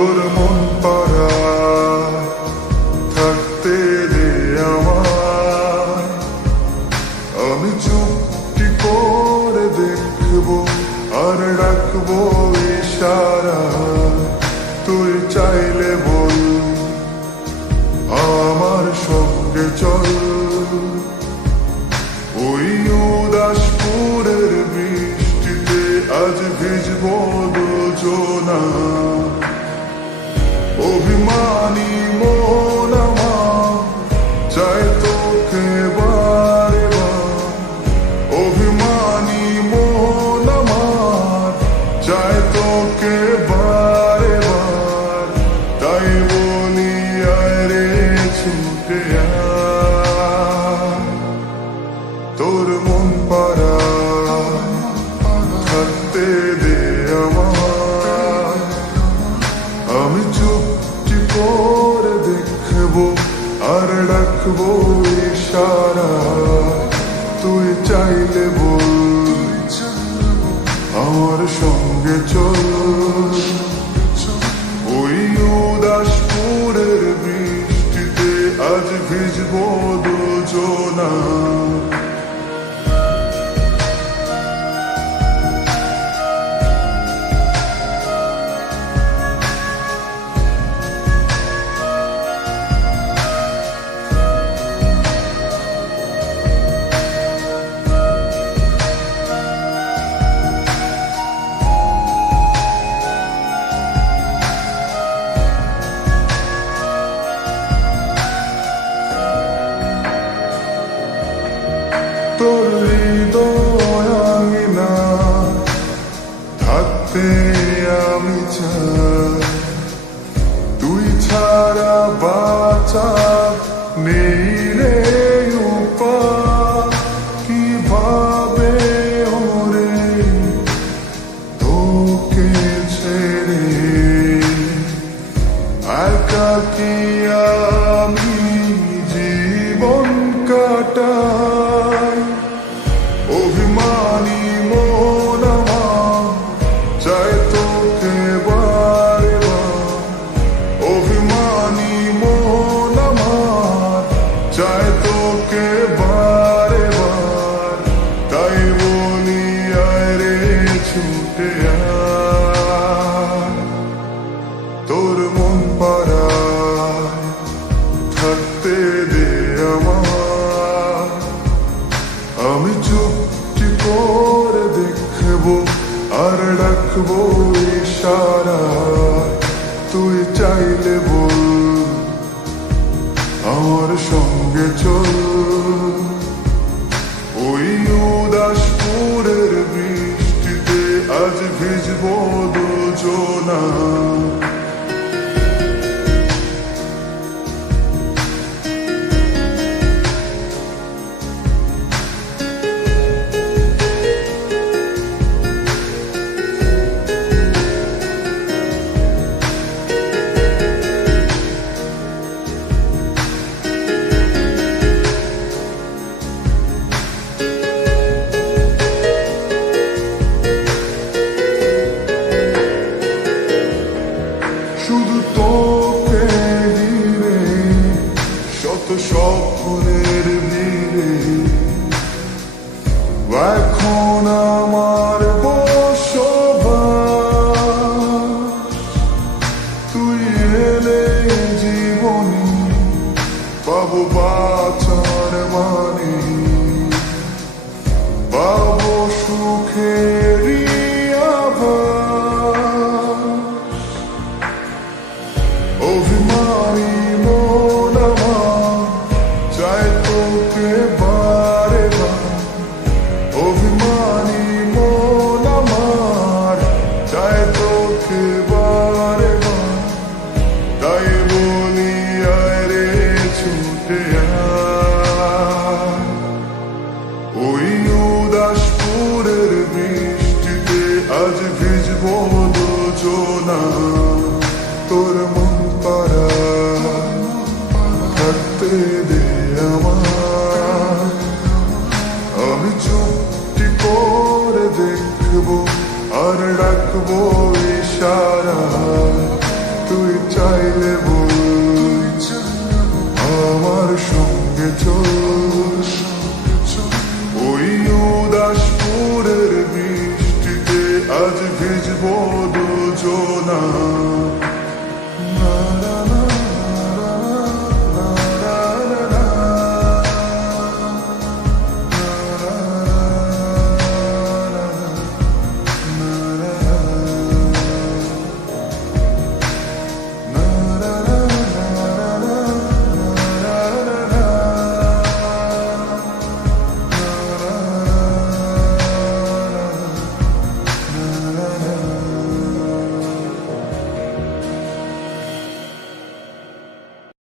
তোর মন পাড়ায় থাকতে দে আমায়, আমি চুপটি করে দেখবো আর রাখবো ইশারায়। তুই চাইলে বল আমার সঙ্গে চল, ওই উদাসপুরের বৃষ্টিতে আজ ভিজবো দুজনা। অভিমানী মন আমার চাই তোকে বারে বার, অভিমানী মন আমার চাই তোকে বারে বার। তাই বলি আয় রে ছুটে আয়, তোর মন পাড়ায় থাকতে দে আমায়, আমি চুপটি করে দেখবো আর রাখবো ইশারায়। তুই চাইলে বল আমার সঙ্গে চল, ওই উদাসপুরের বৃষ্টিতে আজ ভিজবো দুজনা। তোর হৃদয় আঙিনা থাকতে আমি চাই, তুই ছাড়া বাঁচা নেই রে উপায়। কিভাবে ওরে তোকে ছেড়ে একাকী আমি জীবন কাটাই। অভিমানী মন আমার চাই তোকে বারে বার, অভিমানী মন আমার চাই তোকে বারে বার। তাই বলি আয় রে ছুটে আয়, তোর মন পাড়ায় থাকতে দে আমায়, আমি চুপটি করে দেখবো আর রাখবো ইশারায়। তুই চাইলে বল আমার সঙ্গে চল, ওই উদাসপুরের বৃষ্টিতে আজ ভিজবো দুজনা। শুধু তোকে ঘিরে শত স্বপ্নের ভিড়ে এখন আমার বসবাস। তুই এলে জীবনে পাবো বাঁচার মানে, পাবো সুখেরই আভাস। অভিমানী মন আমার চাই তোকে বারে বার, অভিমানী মন আমার চাই তোকে বারে বার। তাই বলি আয় রে ছুটে আয়, ওই উদাসপুরের বৃষ্টিতে আজ ভিজবো দুজনা। তোর মন পাড়ায় থাকতে দে আমায়, আমি চুপটি করে দেখবো আর রাখবো ইশারায়। ভেজবো